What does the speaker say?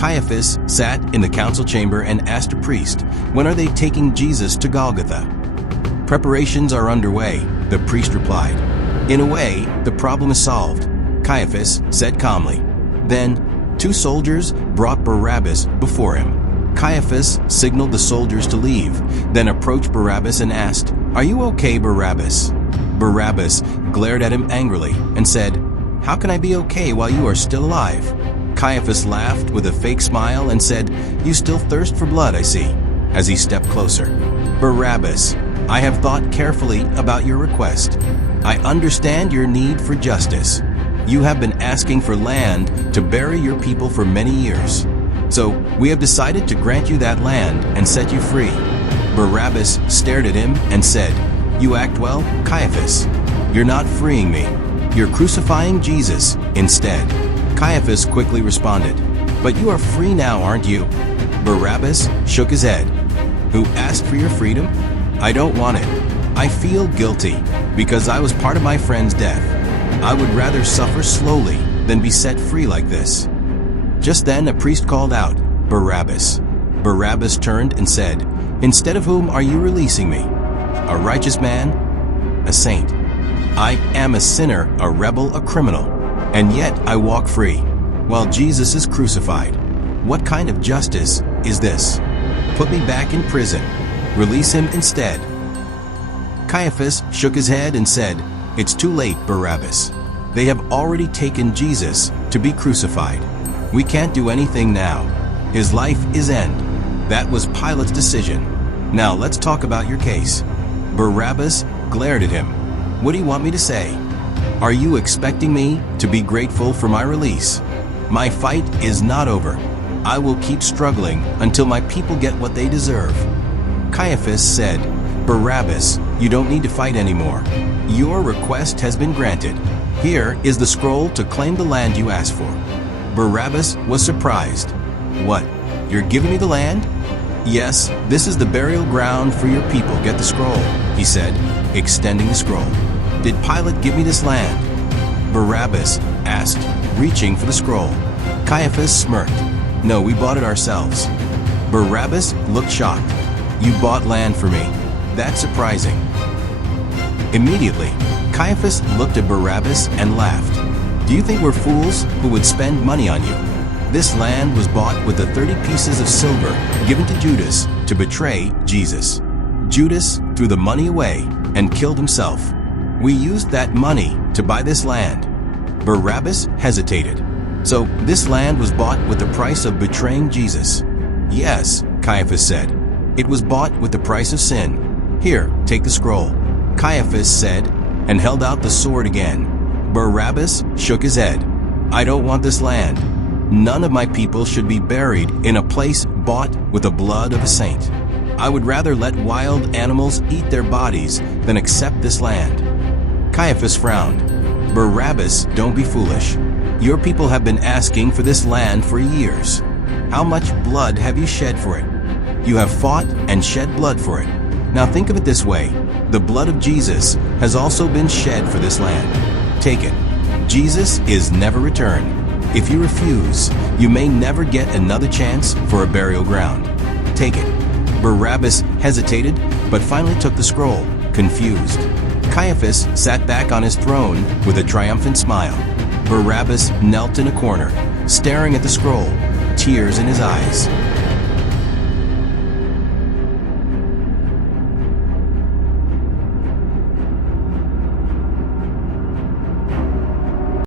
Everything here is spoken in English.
Caiaphas sat in the council chamber and asked a priest, "When are they taking Jesus to Golgotha?" "Preparations are underway," the priest replied. "In a way, the problem is solved," Caiaphas said calmly. Then, 2 soldiers brought Barabbas before him. Caiaphas signaled the soldiers to leave, then approached Barabbas and asked, "Are you okay, Barabbas?" Barabbas glared at him angrily and said, "How can I be okay while you are still alive?" Caiaphas laughed with a fake smile and said, "You still thirst for blood, I see," as he stepped closer. "Barabbas, I have thought carefully about your request. I understand your need for justice. You have been asking for land to bury your people for many years. So we have decided to grant you that land and set you free." Barabbas stared at him and said, "You act well, Caiaphas. You're not freeing me. You're crucifying Jesus instead." Caiaphas quickly responded, "But you are free now, aren't you?" Barabbas shook his head. "Who asked for your freedom? I don't want it. I feel guilty because I was part of my friend's death. I would rather suffer slowly than be set free like this." Just then a priest called out, "Barabbas." Barabbas turned and said, "Instead of whom are you releasing me? A righteous man? A saint? I am a sinner, a rebel, a criminal, and yet I walk free, while Jesus is crucified. What kind of justice is this? Put me back in prison. Release him instead." Caiaphas shook his head and said, "It's too late, Barabbas. They have already taken Jesus to be crucified. We can't do anything now. His life is end. That was Pilate's decision. Now let's talk about your case." Barabbas glared at him. "What do you want me to say? Are you expecting me to be grateful for my release? My fight is not over. I will keep struggling until my people get what they deserve." Caiaphas said, "Barabbas, you don't need to fight anymore. Your request has been granted. Here is the scroll to claim the land you asked for." Barabbas was surprised. "What? You're giving me the land?" "Yes, this is the burial ground for your people. Get the scroll," he said, extending the scroll. "Did Pilate give me this land?" Barabbas asked, reaching for the scroll. Caiaphas smirked. "No, we bought it ourselves." Barabbas looked shocked. "You bought land for me? That's surprising." Immediately, Caiaphas looked at Barabbas and laughed. "Do you think we're fools who would spend money on you? This land was bought with the 30 pieces of silver given to Judas to betray Jesus. Judas threw the money away and killed himself. We used that money to buy this land." Barabbas hesitated. "So this land was bought with the price of betraying Jesus?" "Yes," Caiaphas said. "It was bought with the price of sin. Here, take the scroll." Caiaphas said, and held out the sword again. Barabbas shook his head. "I don't want this land. None of my people should be buried in a place bought with the blood of a saint. I would rather let wild animals eat their bodies than accept this land." Caiaphas frowned. "Barabbas, don't be foolish. Your people have been asking for this land for years. How much blood have you shed for it? You have fought and shed blood for it. Now think of it this way. The blood of Jesus has also been shed for this land. Take it. Jesus is never returned. If you refuse, you may never get another chance for a burial ground. Take it." Barabbas hesitated, but finally took the scroll, confused. Caiaphas sat back on his throne with a triumphant smile. Barabbas knelt in a corner, staring at the scroll, tears in his eyes.